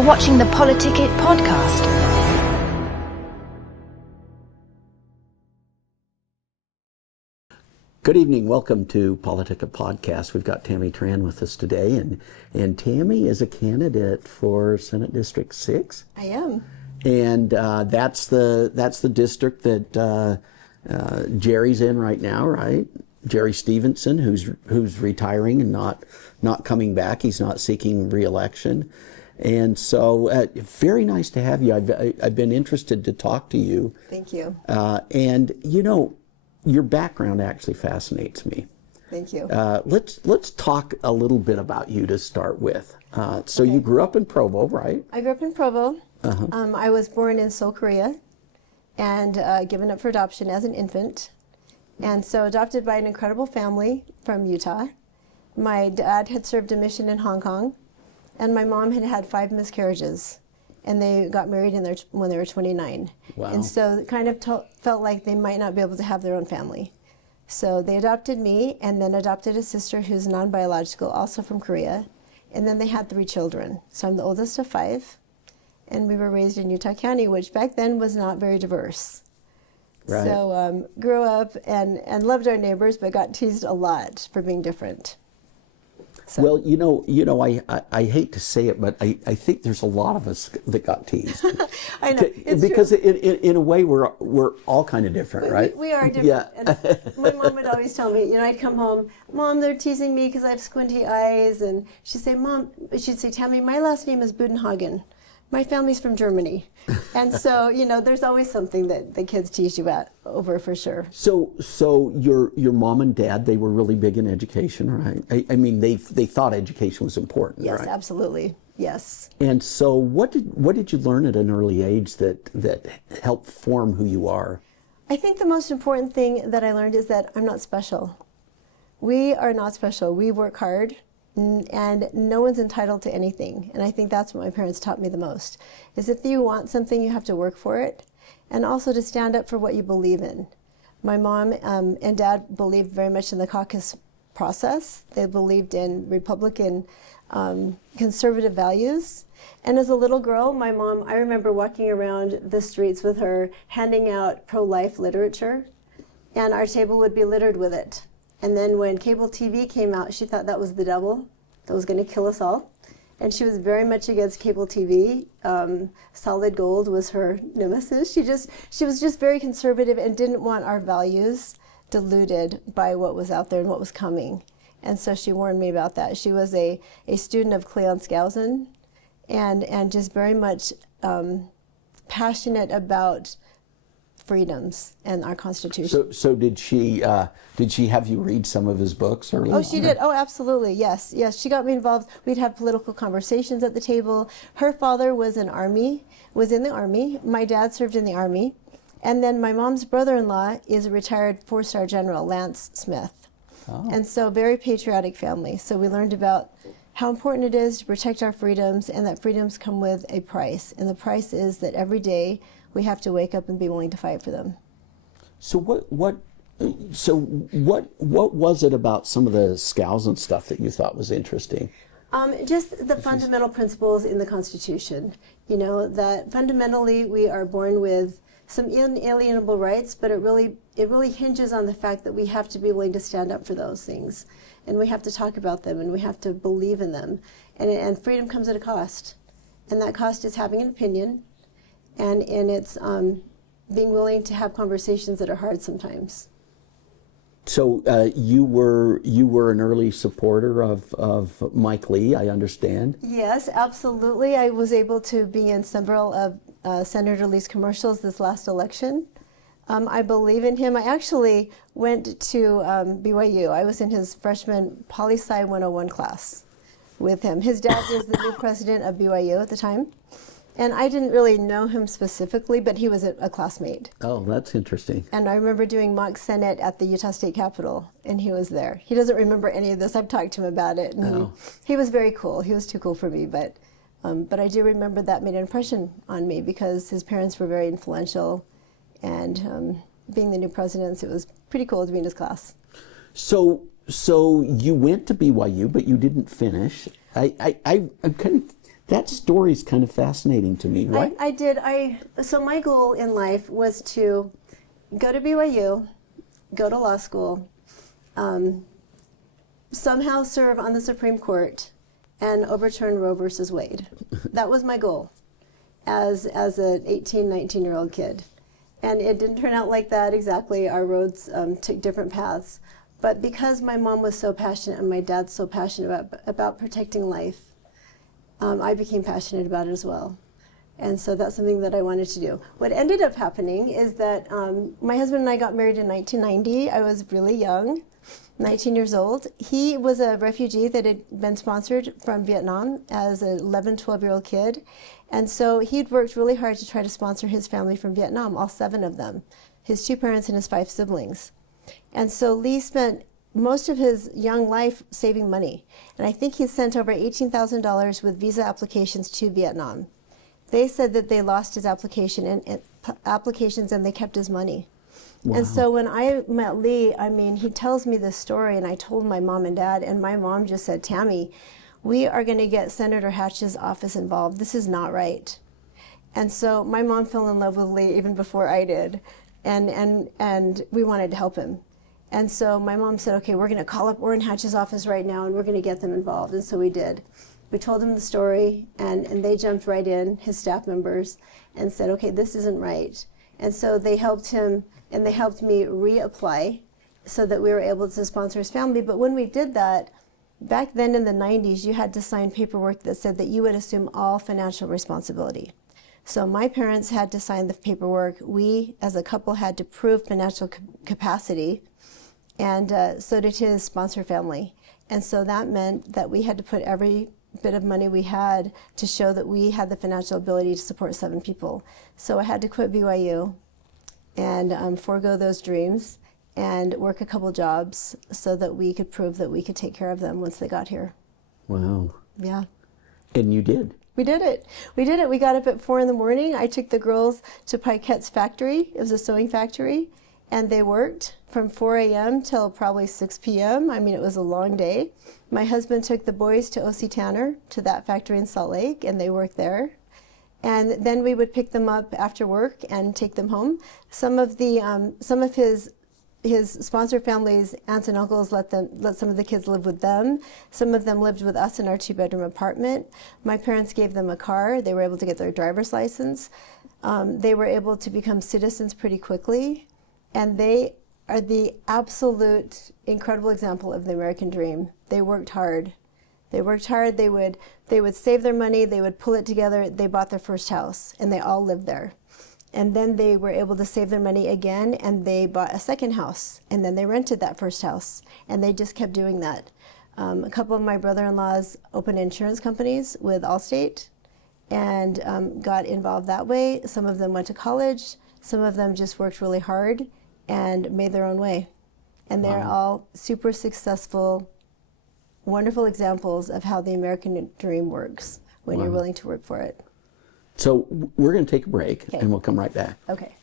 You're watching the PoliticIt Podcast. Good evening. Welcome to PoliticIt Podcast. We've got Tami Tran with us today, and Tami is a candidate for Senate District 6. I am. And that's the district that Jerry's in right now, right? Jerry Stevenson, who's retiring and not coming back. He's not seeking re-election. And so very nice to have you. I've been interested to talk to you. Thank you. And you know, your background actually fascinates me. Thank you. Let's talk a little bit about you to start with. So Okay. you grew up in Provo, right? I grew up in Provo. Uh-huh. I was born in Seoul, Korea, and given up for adoption as an infant. And so adopted by an incredible family from Utah. My dad had served a mission in Hong Kong, and my mom had had 5 miscarriages. And they got married when they were 29. Wow. And so it kind of felt like they might not be able to have their own family. So they adopted me and then adopted a sister who's non-biological, also from Korea. And then they had 3 children. So I'm the oldest of 5. And we were raised in Utah County, which back then was not very diverse. Right. So grew up and loved our neighbors, but got teased a lot for being different. So. Well, you know, I hate to say it, but I think there's a lot of us that got teased. I know. It's because true. in a way we're all kind of different, right? We are different. Yeah. And my mom would always tell me, I'd come home, Mom, they're teasing me because I have squinty eyes. And she'd say, Tami, my last name is Budenhagen. My family's from Germany. And so, there's always something that the kids tease you over for sure. So your mom and dad, they were really big in education, right? I mean, they thought education was important, Yes, right? absolutely. Yes. And so what did you learn at an early age that helped form who you are? I think the most important thing that I learned is that I'm not special. We are not special. We work hard. And no one's entitled to anything. And I think that's what my parents taught me the most, is if you want something, you have to work for it, and also to stand up for what you believe in. My mom and dad believed very much in the caucus process. They believed in Republican conservative values. And as a little girl, my mom, I remember walking around the streets with her, handing out pro-life literature, and our table would be littered with it. And then when cable TV came out, she thought that was the devil that was going to kill us all. And she was very much against cable TV. Solid gold was her nemesis. She was just very conservative and didn't want our values diluted by what was out there and what was coming. And so she warned me about that. She was a student of Cleon Skousen and just very much passionate about freedoms and our Constitution. So did she have you read some of his books early on? Oh, she did. Oh, absolutely. Yes. She got me involved. We'd have political conversations at the table. Her father was in the Army. My dad served in the Army. And then my mom's brother-in-law is a retired 4-star general, Lance Smith. Oh. And so very patriotic family. So we learned about how important it is to protect our freedoms, and that freedoms come with a price. And the price is that every day we have to wake up and be willing to fight for them. So what was it about some of the Skousen stuff that you thought was interesting? Just the fundamental principles in the Constitution. That fundamentally we are born with some inalienable rights, but it really hinges on the fact that we have to be willing to stand up for those things, and we have to talk about them, and we have to believe in them. And freedom comes at a cost, and that cost is having an opinion. And it's being willing to have conversations that are hard sometimes. So you were an early supporter of Mike Lee, I understand. Yes, absolutely. I was able to be in several of Senator Lee's commercials this last election. I believe in him. I actually went to BYU. I was in his freshman Poli-Sci 101 class with him. His dad was the new president of BYU at the time. And I didn't really know him specifically, but he was a classmate. Oh, that's interesting. And I remember doing mock Senate at the Utah State Capitol, and he was there. He doesn't remember any of this. I've talked to him about it. And he was very cool. He was too cool for me, but I do remember that made an impression on me because his parents were very influential, and being the new presidents, it was pretty cool to be in his class. So you went to BYU, but you didn't finish. I'm kind of That story's kind of fascinating to me, right? I did. So my goal in life was to go to BYU, go to law school, somehow serve on the Supreme Court, and overturn Roe versus Wade. That was my goal as an 18, 19-year-old kid. And it didn't turn out like that exactly. Our roads took different paths. But because my mom was so passionate and my dad's so passionate about protecting life, I became passionate about it as well. And so that's something that I wanted to do. What ended up happening is that my husband and I got married in 1990. I was really young, 19 years old. He was a refugee that had been sponsored from Vietnam as an 11, 12-year-old kid. And so he'd worked really hard to try to sponsor his family from Vietnam, all 7 of them, his 2 parents and his 5 siblings. And so Lee spent most of his young life saving money. And I think he sent over $18,000 with visa applications to Vietnam. They said that they lost his applications and they kept his money. Wow. And so when I met Lee, he tells me this story, and I told my mom and dad, and my mom just said, Tami, we are going to get Senator Hatch's office involved. This is not right. And so my mom fell in love with Lee even before I did, and we wanted to help him. And so my mom said, okay, we're going to call up Orrin Hatch's office right now, and we're going to get them involved. And so we did. We told them the story, and they jumped right in, his staff members, and said, okay, this isn't right. And so they helped him, and they helped me reapply so that we were able to sponsor his family. But when we did that, back then in the 90s, you had to sign paperwork that said that you would assume all financial responsibility. So my parents had to sign the paperwork. We, as a couple, had to prove financial capacity, and so did his sponsor family. And so that meant that we had to put every bit of money we had to show that we had the financial ability to support 7 people. So I had to quit BYU and forego those dreams and work a couple jobs so that we could prove that we could take care of them once they got here. Wow. Yeah. And you did. We did it. We did it. We got up at 4 a.m. I took the girls to Pikette's factory. It was a sewing factory. And they worked from 4 a.m. till probably 6 p.m. It was a long day. My husband took the boys to O.C. Tanner, to that factory in Salt Lake, and they worked there. And then we would pick them up after work and take them home. Some of his sponsor families, aunts and uncles, let some of the kids live with them. Some of them lived with us in our 2-bedroom apartment. My parents gave them a car. They were able to get their driver's license. They were able to become citizens pretty quickly. And they are the absolute incredible example of the American dream. They worked hard. They worked hard. They would save their money. They would pull it together. They bought their first house, and they all lived there. And then they were able to save their money again, and they bought a second house, and then they rented that first house, and they just kept doing that. A couple of my brother-in-laws opened insurance companies with Allstate and got involved that way. Some of them went to college. Some of them just worked really hard and made their own way. And they're all super successful, wonderful examples of how the American dream works when you're willing to work for it. So we're going to take a break, and we'll come right back. Okay.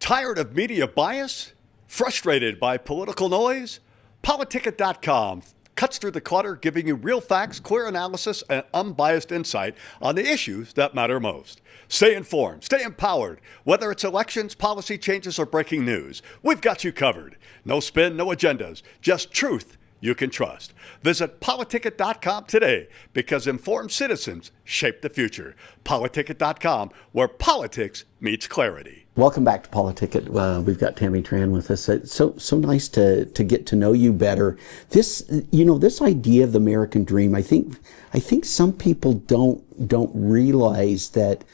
Tired of media bias? Frustrated by political noise? PoliticIt.com cuts through the clutter, giving you real facts, clear analysis, and unbiased insight on the issues that matter most. Stay informed, stay empowered. Whether it's elections, policy changes, or breaking news, we've got you covered. No spin, no agendas, just truth you can trust. Visit PoliticIt.com today, because informed citizens shape the future. PoliticIt.com, where politics meets clarity. Welcome back to PoliticIt. We've got Tami Tran with us. It's so nice to get to know you better. This idea of the American dream, I think some people don't realize that.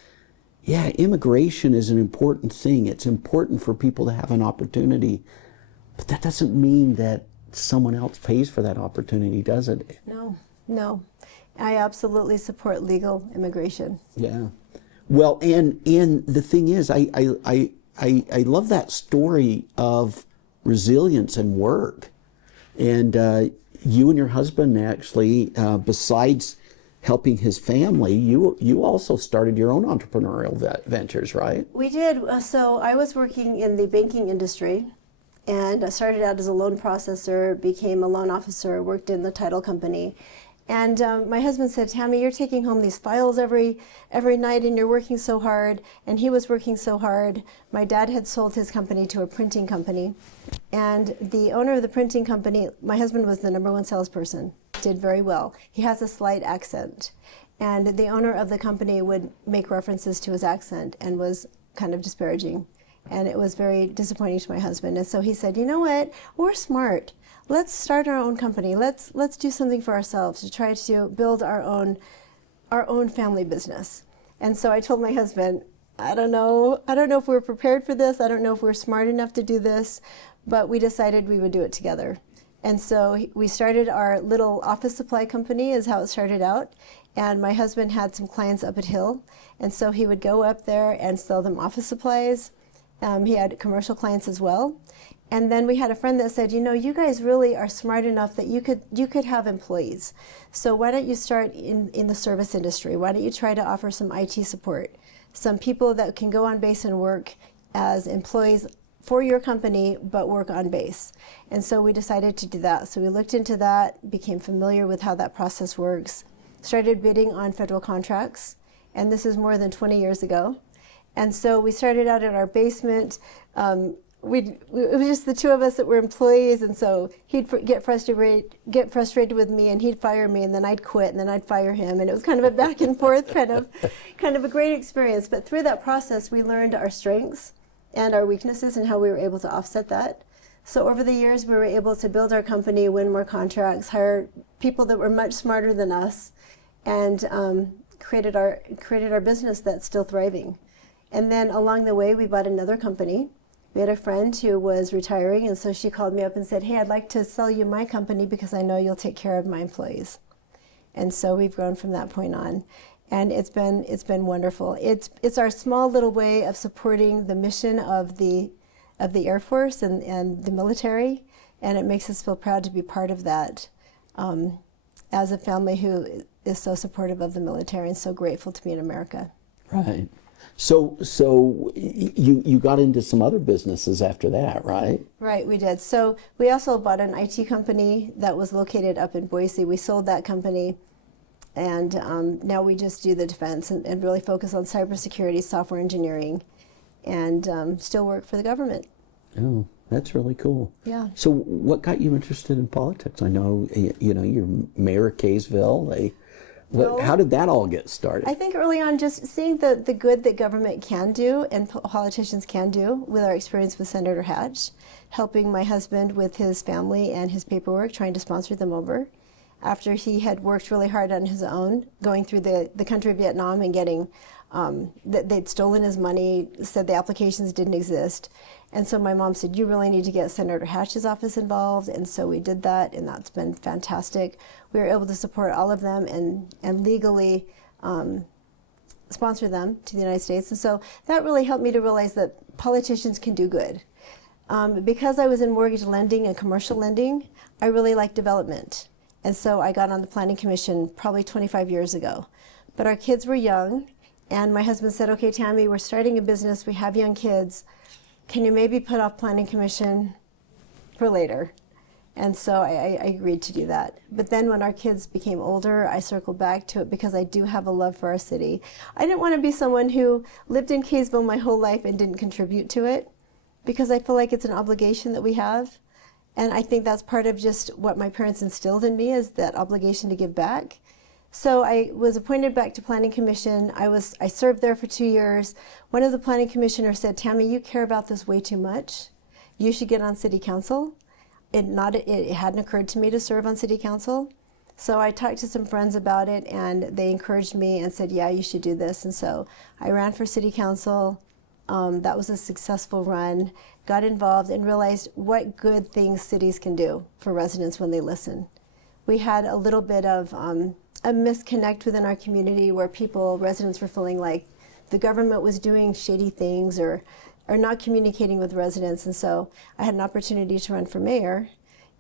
Yeah, immigration is an important thing. It's important for people to have an opportunity, but that doesn't mean that someone else pays for that opportunity, does it? No. I absolutely support legal immigration. Yeah. Well, and the thing is, I love that story of resilience and work. And you and your husband actually, besides helping his family, you also started your own entrepreneurial ventures, right? We did. So I was working in the banking industry, and I started out as a loan processor, became a loan officer, worked in the title company, And my husband said, Tami, you're taking home these files every night and you're working so hard. And he was working so hard. My dad had sold his company to a printing company. And the owner of the printing company, my husband was the #1 salesperson, did very well. He has a slight accent. And the owner of the company would make references to his accent and was kind of disparaging. And it was very disappointing to my husband. And so he said, you know what, we're smart. Let's start our own company. Let's do something for ourselves to try to build our own family business. And so I told my husband, I don't know if we were prepared for this. I don't know if we're smart enough to do this, but we decided we would do it together. And so we started our little office supply company is how it started out. And my husband had some clients up at Hill. And so he would go up there and sell them office supplies. He had commercial clients as well. And then we had a friend that said, you guys really are smart enough that you could have employees. So why don't you start in the service industry? Why don't you try to offer some IT support? Some people that can go on base and work as employees for your company, but work on base. And so we decided to do that. So we looked into that, became familiar with how that process works, started bidding on federal contracts. And this is more than 20 years ago. And so we started out in our basement. It was just the two of us that were employees, and so he'd get frustrated with me, and he'd fire me, and then I'd quit, and then I'd fire him, and it was kind of a back and forth kind of a great experience. But through that process, we learned our strengths and our weaknesses and how we were able to offset that. So over the years, we were able to build our company, win more contracts, hire people that were much smarter than us, and created our business that's still thriving. And then along the way, we bought another company. We had a friend who was retiring, and so she called me up and said, hey, I'd like to sell you my company because I know you'll take care of my employees. And so we've grown from that point on. And it's been wonderful. It's our small little way of supporting the mission of the Air Force and the military, and it makes us feel proud to be part of that as a family who is so supportive of the military and so grateful to be in America. Right. So you got into some other businesses after that, right? Right, we did. So we also bought an IT company that was located up in Boise. We sold that company, and now we just do the defense and really focus on cybersecurity, software engineering, and still work for the government. Oh, that's really cool. Yeah. So what got you interested in politics? I know, you're mayor of Kaysville. How did that all get started? I think early on, just seeing the good that government can do and politicians can do with our experience with Senator Hatch, helping my husband with his family and his paperwork, trying to sponsor them over. After he had worked really hard on his own, going through the country of Vietnam and getting, they'd stolen his money, said the applications didn't exist. And so my mom said, you really need to get Senator Hatch's office involved. And so we did that, and that's been fantastic. We were able to support all of them and legally sponsor them to the United States. And so that really helped me to realize that politicians can do good. Because I was in mortgage lending and commercial lending, I really liked development. And so I got on the Planning Commission probably 25 years ago. But our kids were young, and my husband said, okay, Tami, we're starting a business, we have young kids. Can you maybe put off Planning Commission for later? And so I agreed to do that. But then when our kids became older, I circled back to it because I do have a love for our city. I didn't want to be someone who lived in Kaysville my whole life and didn't contribute to it, because I feel like it's an obligation that we have. And I think that's part of just what my parents instilled in me, is that obligation to give back. So I was appointed back to Planning Commission. I served there for 2 years. One of the Planning Commissioners said, Tami, you care about this way too much. You should get on City Council. It hadn't occurred to me to serve on City Council. So I talked to some friends about it, and they encouraged me and said, yeah, you should do this. And so I ran for City Council. That was a successful run. Got involved and realized what good things cities can do for residents when they listen. We had a little bit of a misconnect within our community where residents were feeling like the government was doing shady things or not communicating with residents. And so I had an opportunity to run for mayor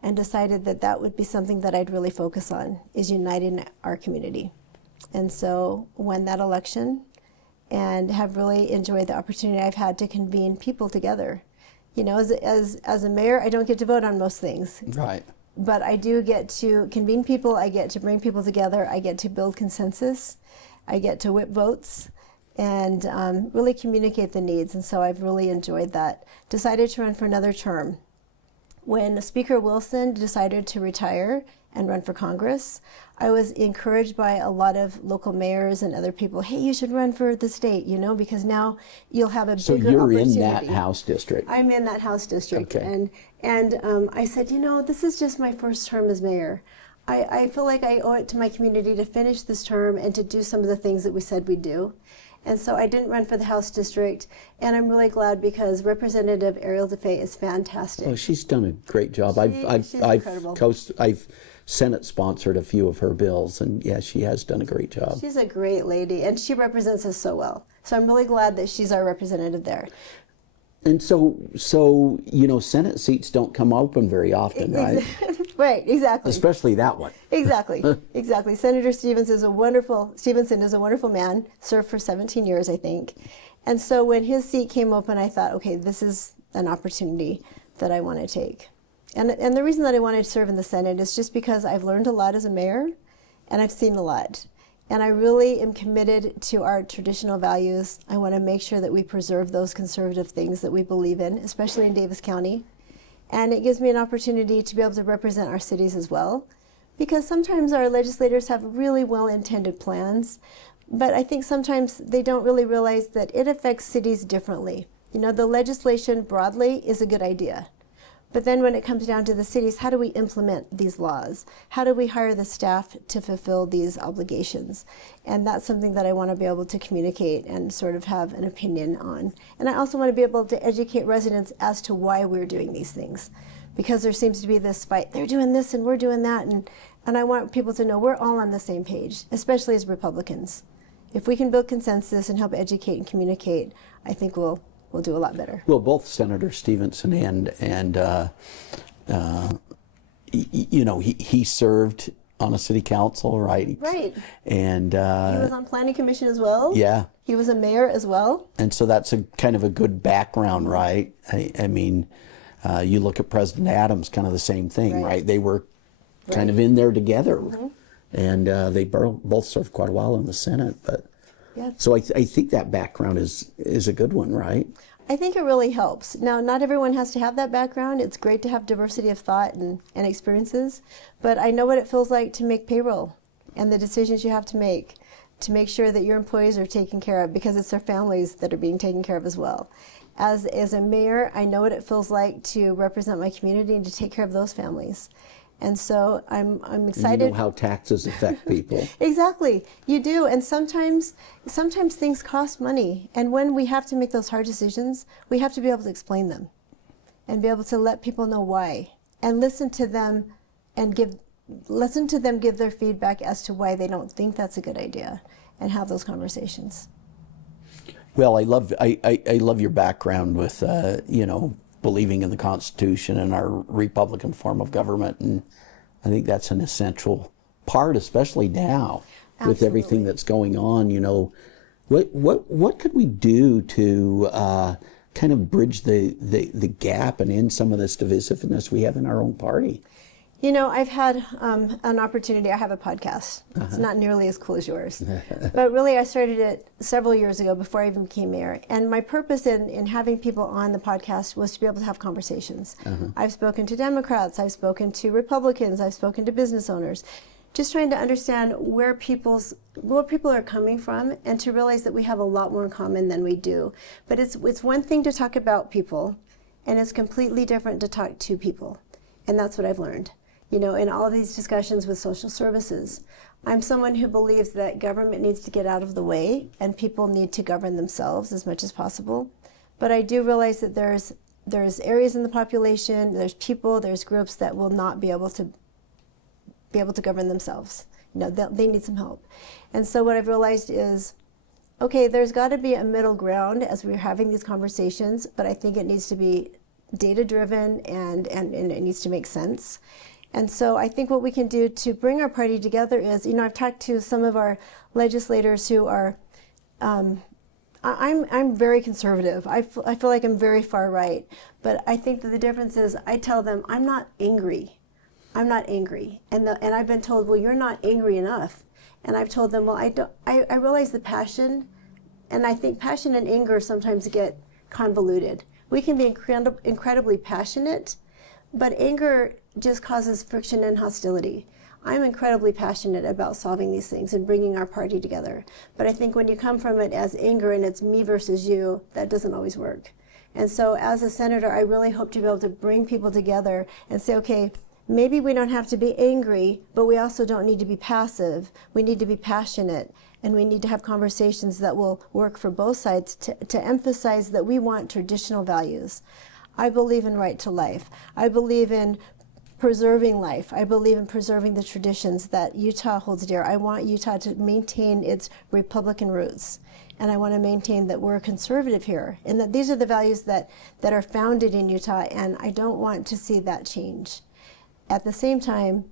and decided that that would be something that I'd really focus on, is uniting our community. And so won that election and have really enjoyed the opportunity I've had to convene people together. As a mayor, I don't get to vote on most things. Right. but I do get to convene people, I get to bring people together, I get to build consensus, I get to whip votes, and really communicate the needs. And so I've really enjoyed that. Decided to run for another term. When Speaker Wilson decided to retire and run for Congress, I was encouraged by a lot of local mayors and other people, hey, you should run for the state, because now you'll have a bigger opportunity. So you're in that House district? I'm in that House district. Okay. And I said, this is just my first term as mayor. I feel like I owe it to my community to finish this term and to do some of the things that we said we'd do. And so I didn't run for the House district, and I'm really glad because Representative Ariel DeFay is fantastic. Oh, she's done a great job. She's incredible. I've Senate sponsored a few of her bills, and yeah, she has done a great job. She's a great lady, and she represents us so well. So I'm really glad that she's our representative there. And so Senate seats don't come open very often, right? Right, exactly. Especially that one. Exactly, exactly. Senator Stevenson is a wonderful man, served for 17 years, I think. And so when his seat came open, I thought, okay, this is an opportunity that I want to take. And the reason that I wanted to serve in the Senate is just because I've learned a lot as a mayor, and I've seen a lot. And I really am committed to our traditional values. I want to make sure that we preserve those conservative things that we believe in, especially in Davis County. And it gives me an opportunity to be able to represent our cities as well, because sometimes our legislators have really well-intended plans, but I think sometimes they don't really realize that it affects cities differently. The legislation broadly is a good idea. But then when it comes down to the cities, how do we implement these laws? How do we hire the staff to fulfill these obligations? And that's something that I want to be able to communicate and sort of have an opinion on. And I also want to be able to educate residents as to why we're doing these things. Because there seems to be this fight, they're doing this and we're doing that. And I want people to know we're all on the same page, especially as Republicans. If we can build consensus and help educate and communicate, I think we'll do a lot better. Well, both Senator Stevenson and he served on a city council, right? Right. And he was on planning commission as well. Yeah. He was a mayor as well. And so that's a kind of a good background, right? I mean, you look at President Adams, kind of the same thing, right? They were kind of in there together, and they both served quite a while in the Senate, but. Yeah. So I think that background is a good one, right? I think it really helps. Now, not everyone has to have that background. It's great to have diversity of thought and experiences, but I know what it feels like to make payroll and the decisions you have to make sure that your employees are taken care of, because it's their families that are being taken care of as well. As a mayor, I know what it feels like to represent my community and to take care of those families. And so I'm excited. You know how taxes affect people. Exactly, you do. And sometimes things cost money. And when we have to make those hard decisions, we have to be able to explain them and be able to let people know why, and listen to them and give their feedback as to why they don't think that's a good idea, and have those conversations. Well, I love your background with believing in the Constitution and our Republican form of government, and I think that's an essential part, especially now. Absolutely. With everything that's going on. What could we do to kind of bridge the gap and end some of this divisiveness we have in our own party? I've had an opportunity. I have a podcast. It's not nearly as cool as yours. But really, I started it several years ago before I even became mayor. And my purpose in having people on the podcast was to be able to have conversations. I've spoken to Democrats. I've spoken to Republicans. I've spoken to business owners. Just trying to understand where people are coming from, and to realize that we have a lot more in common than we do. But it's one thing to talk about people, and it's completely different to talk to people. And that's what I've learned. In all these discussions with social services, I'm someone who believes that government needs to get out of the way and people need to govern themselves as much as possible. But I do realize that there's areas in the population, there's groups that will not be able to govern themselves. They need some help. And so what I've realized is, okay, there's got to be a middle ground as we're having these conversations, but I think it needs to be data-driven and it needs to make sense. And so I think what we can do to bring our party together is, I've talked to some of our legislators who are, I'm very conservative. I feel like I'm very far right, but I think that the difference is I tell them I'm not angry. I'm not angry. And I've been told, well, you're not angry enough. And I've told them, well, I realize the passion, and I think passion and anger sometimes get convoluted. We can be incredibly passionate, but anger just causes friction and hostility. I'm incredibly passionate about solving these things and bringing our party together. But I think when you come from it as anger and it's me versus you, that doesn't always work. And so as a senator, I really hope to be able to bring people together and say, okay, maybe we don't have to be angry, but we also don't need to be passive. We need to be passionate, and we need to have conversations that will work for both sides to emphasize that we want traditional values. I believe in right to life. I believe in preserving life. I believe in preserving the traditions that Utah holds dear. I want Utah to maintain its Republican roots. And I want to maintain that we're conservative here, and that these are the values that are founded in Utah, and I don't want to see that change. At the same time,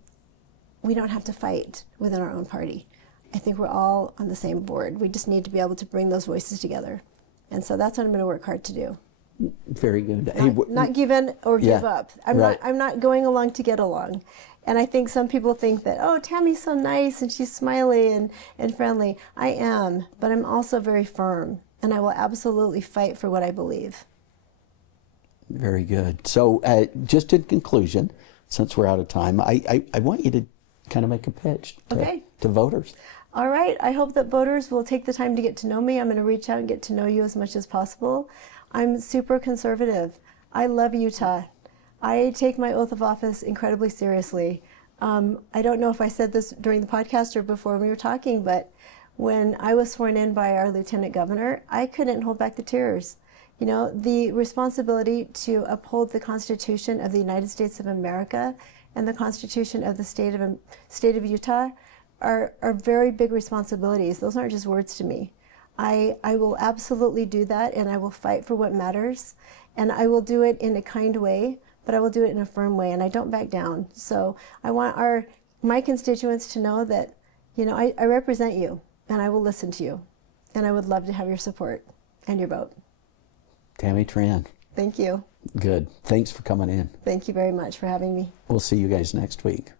we don't have to fight within our own party. I think we're all on the same board. We just need to be able to bring those voices together. And so that's what I'm going to work hard to do. Very good. Not give in or give up. I'm right. not going along to get along. And I think some people think that, oh, Tami's so nice and she's smiley and friendly. I am, but I'm also very firm, and I will absolutely fight for what I believe. Very good. So just in conclusion, since we're out of time, I want you to kind of make a pitch to voters. All right. I hope that voters will take the time to get to know me. I'm going to reach out and get to know you as much as possible. I'm super conservative. I love Utah. I take my oath of office incredibly seriously. I don't know if I said this during the podcast or before we were talking, but when I was sworn in by our lieutenant governor, I couldn't hold back the tears. You know, the responsibility to uphold the Constitution of the United States of America and the Constitution of the state of Utah are very big responsibilities. Those aren't just words to me. I will absolutely do that, and I will fight for what matters, and I will do it in a kind way, but I will do it in a firm way, and I don't back down. So I want my constituents to know that, you know, I represent you, and I will listen to you, and I would love to have your support and your vote. Tami Tran. Thank you. Good. Thanks for coming in. Thank you very much for having me. We'll see you guys next week.